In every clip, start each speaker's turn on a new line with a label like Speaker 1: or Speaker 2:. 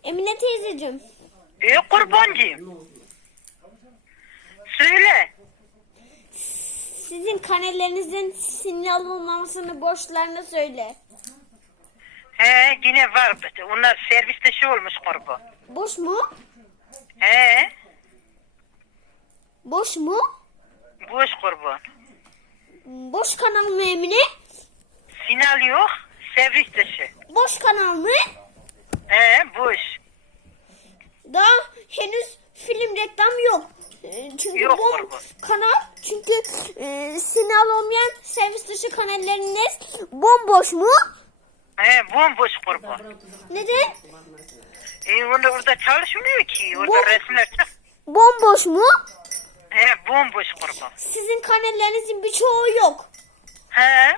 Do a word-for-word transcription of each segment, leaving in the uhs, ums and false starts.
Speaker 1: Emine teyzeciğim.
Speaker 2: E kurbancığım. Söyle.
Speaker 1: Sizin kanallerinizin sinyal olmamasını borçlarını söyle.
Speaker 2: He yine var. Onlar serviste şey olmuş kurban.
Speaker 1: Boş mu?
Speaker 2: He
Speaker 1: Boş mu?
Speaker 2: boş kurban.
Speaker 1: Boş kanal mı Emine?
Speaker 2: Sinyal yok. Servis dışı.
Speaker 1: Boş kanal mı?
Speaker 2: He boş.
Speaker 1: Daha henüz film reklam yok. Ee, Çünkü
Speaker 2: Yok
Speaker 1: bom
Speaker 2: kurban.
Speaker 1: kanal çünkü e, sinyal olmayan servis dışı kanalleriniz bomboş mu?
Speaker 2: He bomboş kurban.
Speaker 1: Neden?
Speaker 2: E orada, orada çalışmıyor ki. Orada
Speaker 1: Bu-
Speaker 2: resimler çık.
Speaker 1: Bomboş mu?
Speaker 2: He bomboş kurban.
Speaker 1: Sizin kanallerinizin birçoğu yok.
Speaker 2: He.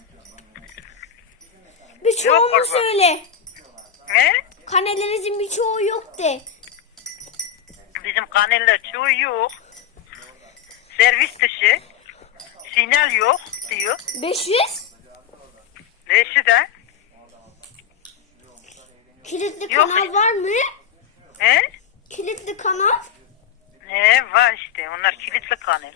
Speaker 1: Birçoğunu
Speaker 2: kurban.
Speaker 1: söyle.
Speaker 2: He.
Speaker 1: Kanallerinizin birçoğu yok de.
Speaker 2: Bizim kanaller çoğu yok. Servis dışı. Sinyal yok diyor.
Speaker 1: beş yüz
Speaker 2: Beşi de.
Speaker 1: kilitli
Speaker 2: Yok.
Speaker 1: kanal var mı?
Speaker 2: He.
Speaker 1: Kilitli kanal.
Speaker 2: He var işte. Onlar kilitli kanal.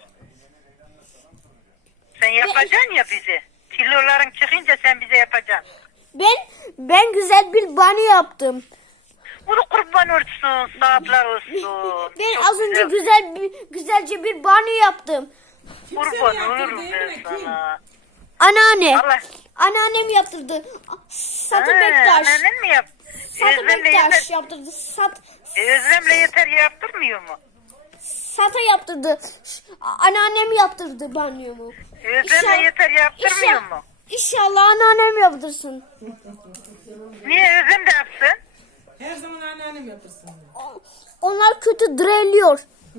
Speaker 2: Sen yapacaksın ya bize. Kiloların çıkınca sen bize yapacaksın.
Speaker 1: Ben ben güzel bir banyo yaptım.
Speaker 2: Bunu kurban olsun, saatler olsun.
Speaker 1: Ben
Speaker 2: Çok
Speaker 1: az önce
Speaker 2: güzel.
Speaker 1: güzel bir güzelce bir banyo yaptım.
Speaker 2: Kurban
Speaker 3: yaptırdı,
Speaker 2: olurum ben
Speaker 3: Emre, kim?
Speaker 2: sana.
Speaker 1: Anneanne.
Speaker 2: Allah.
Speaker 1: Anneannem yaptırdı. Satı
Speaker 2: Ha,
Speaker 1: Bektaş.
Speaker 2: Annen mi yap?
Speaker 1: Satı
Speaker 2: Özlemle
Speaker 1: Bektaş
Speaker 2: yeter,
Speaker 1: yaptırdı. Sat
Speaker 2: Özlemle yeter yaptırmıyor mu?
Speaker 1: Sata yaptırdı. Ş- Anneannem yaptırdı banyomu.
Speaker 2: Özlemle
Speaker 1: İnşallah-
Speaker 2: yeter yaptırmıyor
Speaker 1: İnşallah-
Speaker 2: mu?
Speaker 1: İnşallah anneannem yaptırsın.
Speaker 2: Niye Özlem de yapsın?
Speaker 3: Her zaman anneannem yapırsın.
Speaker 1: O- Onlar kötü dreliyor.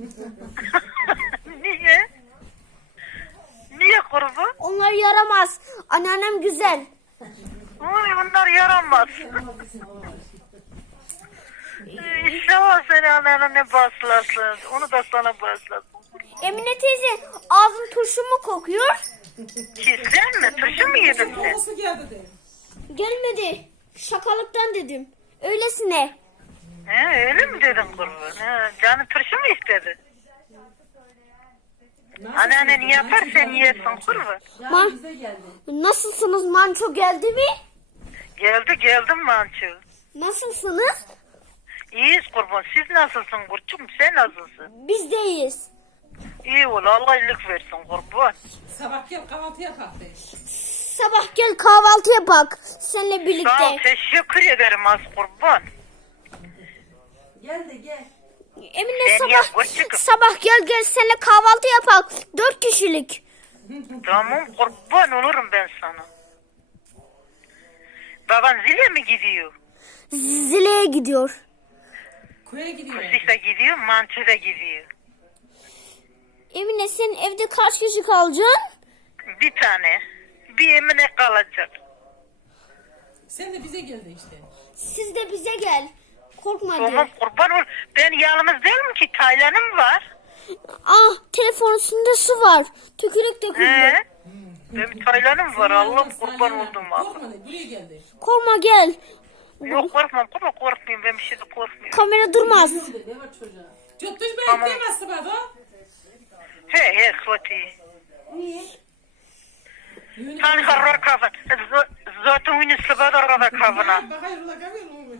Speaker 2: Niye? Niye kurban?
Speaker 1: Onlar yaramaz. Anneannem güzel.
Speaker 2: Oy onlar yaramaz. İnşallah seni annene bağışlasın. Onu da sana bağışlasın.
Speaker 1: Emine teyze ağzın turşu mu kokuyor?
Speaker 2: Ki sen mi? Turşu mu yedin sen?
Speaker 3: Kokusu geldi de.
Speaker 1: Gelmedi. Şakalıktan dedim. Öylesine.
Speaker 2: He, öyle mi dedin kurban? He, canı turşu mu istedi? Anneannen yapar sen yersin kurban.
Speaker 1: Man Nasılsınız manço geldi mi?
Speaker 2: Geldi geldim manço.
Speaker 1: Nasılsınız?
Speaker 2: İyiyiz kurban. Siz nasılsın kurçum? Sen nasılsın?
Speaker 1: Biz de iyiyiz.
Speaker 2: İyi ol. Allah iyilik versin kurban.
Speaker 3: Sabah gel kahvaltı yapak de.
Speaker 1: Sabah gel kahvaltı yapak. Seninle
Speaker 2: Sağ ol.
Speaker 1: birlikte.
Speaker 2: Teşekkür ederim az kurban.
Speaker 3: Gel de gel.
Speaker 1: Emine
Speaker 2: Sen
Speaker 1: sabah
Speaker 2: yap, hoşça kal.
Speaker 1: sabah gel gel seninle kahvaltı yapak. Dört kişilik.
Speaker 2: Tamam kurban olurum ben sana. Baban zile mi gidiyor?
Speaker 1: Zile'ye gidiyor.
Speaker 3: Köye gidiyor.
Speaker 2: Kusiş de gidiyor, manço da gidiyor.
Speaker 1: Emine sen evde kaç kişi kalacaksın?
Speaker 2: Bir tane. Bir emine kalacak.
Speaker 3: Sen de bize gel de işte.
Speaker 1: Siz de bize gel. Korkma
Speaker 2: Tamam
Speaker 1: de.
Speaker 2: kurban ol. Ben yalnız değilim ki. Taylanım var.
Speaker 1: Ah telefonun üstünde su var. Tükürük döküldü.
Speaker 2: He? Benim Taylanım var. Allah
Speaker 3: Yalnız
Speaker 2: kurban
Speaker 3: sen
Speaker 2: oldum
Speaker 3: yapma.
Speaker 2: Allah.
Speaker 3: Korkma de buraya gel de.
Speaker 1: Korkma gel.
Speaker 2: Yok korkmam. Korkma korkmayayım. Ben bir şey de korkmuyorum.
Speaker 1: Kamera durmaz.
Speaker 3: Cüttüş ben
Speaker 2: Tamam.
Speaker 3: eklemezsin bana.
Speaker 2: He he kötü. Sen karar kavun. Zaten oyunu sıvada kadar kavuna.
Speaker 3: Bak hayır ula kamyon mu?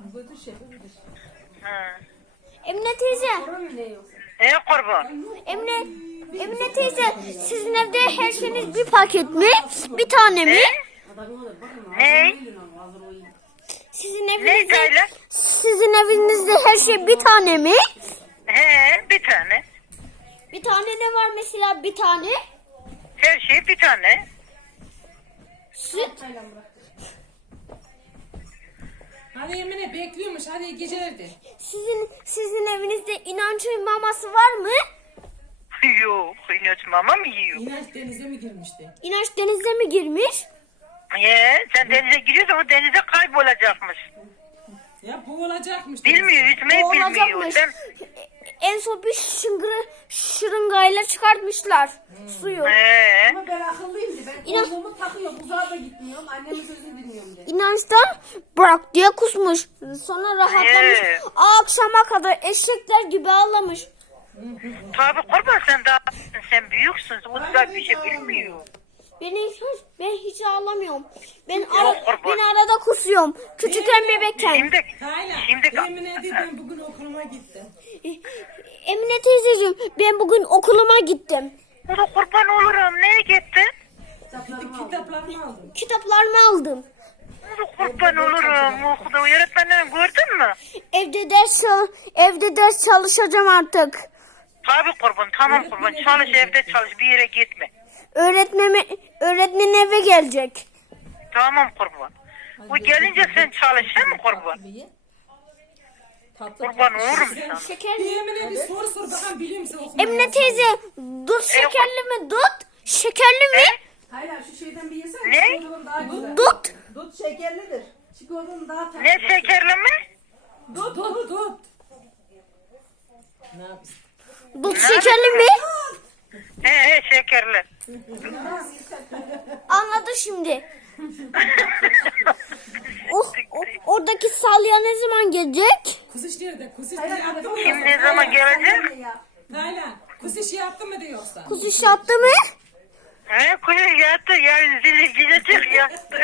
Speaker 1: Emine teyze.
Speaker 2: He kurban.
Speaker 1: Emine Emine teyze sizin evde her şeyiniz bir paket mi? Bir tane mi?
Speaker 2: Ne?
Speaker 1: Sizin
Speaker 2: Ne
Speaker 1: evinizde
Speaker 2: Taylan?
Speaker 1: sizin evinizde her şey bir tane mi?
Speaker 2: He bir tane.
Speaker 1: Bir tane ne var mesela bir tane?
Speaker 2: Her şey bir tane.
Speaker 1: Süt.
Speaker 3: Hadi Emine bekliyormuş hadi iyi geceler de.
Speaker 1: Sizin sizin evinizde inanç maması var mı?
Speaker 2: Yok. İnaç mama mı yiyor?
Speaker 3: İnanç denize mi girmişti?
Speaker 1: İnanç denize mi girmiş?
Speaker 2: He sen denize giriyorsan o denize kaybolacakmış.
Speaker 3: Ya bu olacakmış.
Speaker 2: Bilmiyor, yüzmeyi
Speaker 1: O
Speaker 2: bilmiyor.
Speaker 1: olacakmış.
Speaker 2: Sen
Speaker 1: en son bir şıngırı, şırıngayla çıkartmışlar suyu.
Speaker 2: Ee,
Speaker 4: Ama ben akıllıyım diye. Ben
Speaker 1: İnan-
Speaker 4: kolumu takıyorum. Uzağa da gitmiyorum. Annemin sözünü dinliyorum diye.
Speaker 1: İnançtan bırak diye kusmuş. Sonra rahatlamış.
Speaker 2: Ee.
Speaker 1: Akşama kadar eşekler gibi ağlamış.
Speaker 2: tabii kurban sen daha sen büyüksün. O da bir şey bilmiyor.
Speaker 1: Ben hiç, ben hiç ağlamıyorum. Ben,
Speaker 2: Yok,
Speaker 1: ara,
Speaker 2: kurban.
Speaker 1: ben arada kusuyorum. Küçükken bebekken.
Speaker 2: Şimdi,
Speaker 3: Taylan.
Speaker 2: şimdi
Speaker 3: Emine dedi ben bugün okuluma gittim.
Speaker 1: Emine teyzeciğim ben bugün okuluma gittim.
Speaker 2: bunu kurban olurum. Neye gittin?
Speaker 3: Kitaplarımı aldım.
Speaker 1: Kitaplarımı aldım.
Speaker 2: Bunu kurban olurum. Okudu. Öğretmenlerini gördün mü?
Speaker 1: Evde ders çal- evde ders çalışacağım artık.
Speaker 2: Tabii kurban. Tamam kurban. Çalış evde çalış. Bir yere gitme.
Speaker 1: Öğretmeme öğretmen eve gelecek.
Speaker 2: Tamam kurban. Bu gelince sen çalışır mı kurban?
Speaker 4: Tatlı.
Speaker 2: Kurban olurum sana.
Speaker 1: Şeker
Speaker 3: Bir Emine bir soru sor bakalım biliyor musun okumayı?
Speaker 1: Emine teyze dut şekerli mi dut? Şekerli mi?
Speaker 4: Hayır şu şeyden bir yesene.
Speaker 2: Ne?
Speaker 4: Çikolatanın daha güzel.
Speaker 1: Dut.
Speaker 4: Dut şekerlidir. Çikolatanın daha tatlı.
Speaker 2: Ne şekerli mi?
Speaker 3: Dut dut dut. Ne yapıyorsun?
Speaker 1: Dut şekerli mi?
Speaker 2: He he şekerli.
Speaker 1: Anladı şimdi. Oh, o- oradaki salya ne zaman gelecek?
Speaker 3: Kuziş nerede? Kuziş
Speaker 4: Hayır,
Speaker 3: yaptı mı?
Speaker 4: hayır,
Speaker 2: Kim ne zaman gelecek?
Speaker 4: Ya.
Speaker 3: Taylan. Kuziş yaptı mı diyorsa?
Speaker 1: Kuzu iş yaptı mı?
Speaker 2: He kuyu yattı. Yarın zili gidecek yattı.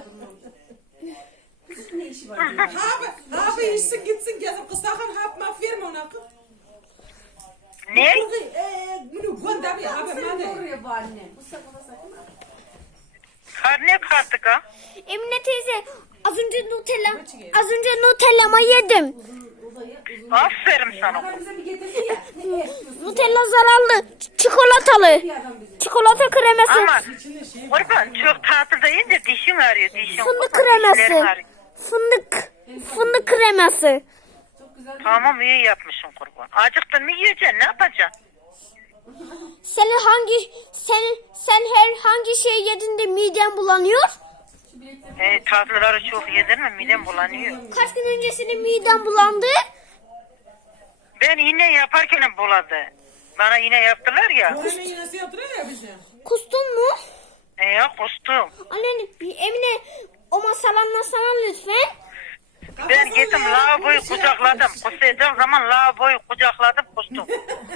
Speaker 4: Ne işi var?
Speaker 3: Abi, abi içsin gitsin gezip kız sakın hap maf verme ona kız.
Speaker 2: Ne?
Speaker 3: Eee bunu gönder bir abi
Speaker 4: Sen
Speaker 3: hadi.
Speaker 4: doğruya bu anne. Bu sakına sakın.
Speaker 2: Karne kartı ha?
Speaker 1: Emine teyze az önce Nutella az önce Nutella'mı yedim.
Speaker 4: Uzaya uzun.
Speaker 2: Aferin sana.
Speaker 4: Adam bize bir getirdi ya. Ne istiyorsun?
Speaker 1: Nutella zararlı, ç- çikolatalı.
Speaker 4: Bir adam bize.
Speaker 1: Çikolata kreması,
Speaker 2: Ama
Speaker 3: İçinde şey var.
Speaker 2: kurban çok tatlı deyince dişin ağrıyor. Dişin
Speaker 1: fındık
Speaker 2: kurban, dişlerin
Speaker 1: kreması.
Speaker 2: ağrıyor.
Speaker 1: Fındık, fındık kreması.
Speaker 4: Çok güzel.
Speaker 2: Tamam iyi yapmışsın kurban. Acıktın mı yiyeceksin ne yapacaksın?
Speaker 1: Senin hangi sen sen her hangi şey yediğinde miden bulanıyor?
Speaker 4: Şu bilekleri.
Speaker 2: E, tatlıları çok yedin mi midem bulanıyor.
Speaker 1: Kaç gün önce senin miden bulandı?
Speaker 2: Ben iğne yaparken buladı. Bana iğne yaptılar ya.
Speaker 3: Göreme iğnesi yaptırıyor ya bize.
Speaker 1: Kustun mu?
Speaker 2: E ya kustum.
Speaker 1: Anne, bir Emine o masal anlatsana lütfen.
Speaker 2: Ben gittim lavaboyu kucakladım. Kusacağım zaman lavaboyu kucakladım kustum.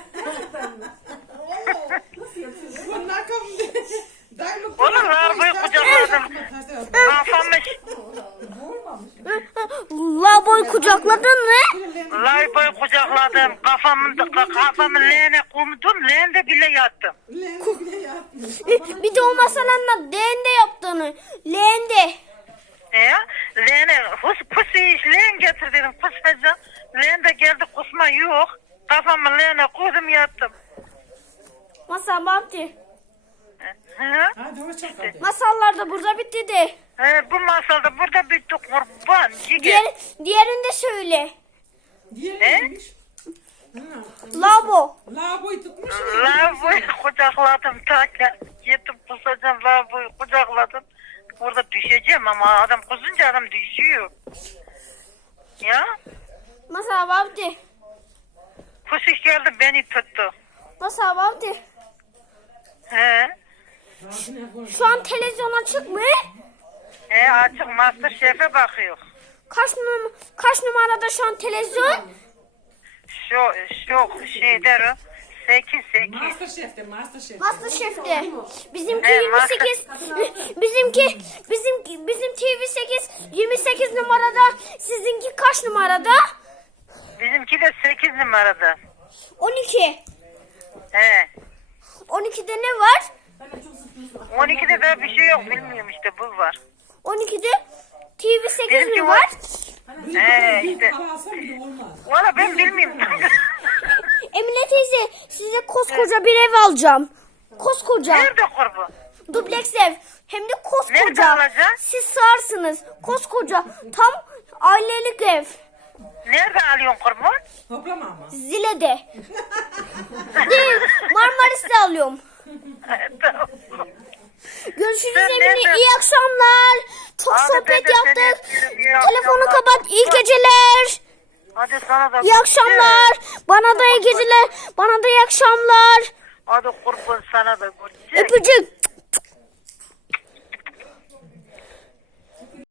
Speaker 3: Bunlar kapı. Daima
Speaker 2: Oğlum lavaboyu kucakladım. Kafamı,
Speaker 1: Laboy kucakladın mı?
Speaker 2: lavaboyu kucakladım. Kafamın, kafamı leğene koydum. Leğende bile yattım.
Speaker 1: Bir de o masal anlat. Leğende yaptığını. Leğende.
Speaker 2: E ya leğene kus, kus iş leğen getir dedim kusacağım. Leğende geldi kusma yok. Kafamı leğene koydum yattım.
Speaker 1: Masal bitti.
Speaker 2: Hı?
Speaker 3: Hadi hoşça kal.
Speaker 1: Masallar da burada bitti de.
Speaker 2: He, bu masalda burada bitti kurban. Ciger.
Speaker 1: Diğer, diğerini de söyle.
Speaker 3: Diğeri
Speaker 2: He?
Speaker 3: neymiş?
Speaker 1: Labo.
Speaker 3: Lavaboyu tutmuş.
Speaker 2: Lavaboyu kucakladım. Ta ki gittim kusacağım lavaboyu kucakladım. Burada düşeceğim ama adam kusunca adam düşüyor. Ya
Speaker 1: Masal bitti.
Speaker 2: kusuş geldi beni tuttu.
Speaker 1: Masal bitti.
Speaker 2: He.
Speaker 1: Şu an televizyon açık mı?
Speaker 2: He açık Master Şef'e bakıyor.
Speaker 1: Kaç, num kaç numarada şu an televizyon?
Speaker 2: Şu şu şey der o. Sekiz sekiz.
Speaker 3: Masterchef'te, Masterchef.
Speaker 1: Masterchef'te. Bizimki
Speaker 2: Evet,
Speaker 1: yirmi sekiz. Bizimki bizim bizim T V sekiz yirmi sekiz numarada. Sizinki kaç numarada?
Speaker 2: Bizimki de sekiz numarada.
Speaker 1: on iki.
Speaker 2: He.
Speaker 1: on ikide ne var?
Speaker 2: on ikide de bir şey yok bilmiyorum işte bu var.
Speaker 1: on ikide T V sekiz
Speaker 2: Benimki
Speaker 1: mi
Speaker 2: var.
Speaker 1: var?
Speaker 2: He işte.
Speaker 3: Alsam bile olmaz.
Speaker 2: Valla ben bilmiyorum.
Speaker 1: Emine teyze size koskoca bir ev alacağım. Koskoca.
Speaker 2: Nerede kurban?
Speaker 1: Dubleks ev. Hem de
Speaker 2: Nerede
Speaker 1: koskoca.
Speaker 2: alacaksın?
Speaker 1: Siz sığarsınız. Koskoca. Tam ailelik ev.
Speaker 2: Nerede alıyorsun kurban?
Speaker 3: Toplama ama.
Speaker 1: Zile'de. Değil. Marmaris'te alıyorum. Görüşürüz
Speaker 2: Sen
Speaker 1: Emine.
Speaker 2: nerede?
Speaker 1: İyi akşamlar. Çok
Speaker 2: Abi ben
Speaker 1: sohbet
Speaker 2: de seni
Speaker 1: yaptık.
Speaker 2: öpüyorum. İyi
Speaker 1: Telefonu
Speaker 2: akşamlar.
Speaker 1: kapat. İyi geceler.
Speaker 2: Hadi sana da
Speaker 1: İyi akşamlar. Bana da iyi geceler. Bana da iyi akşamlar.
Speaker 2: Hadi kurban sana da kurban.
Speaker 1: Öpücük.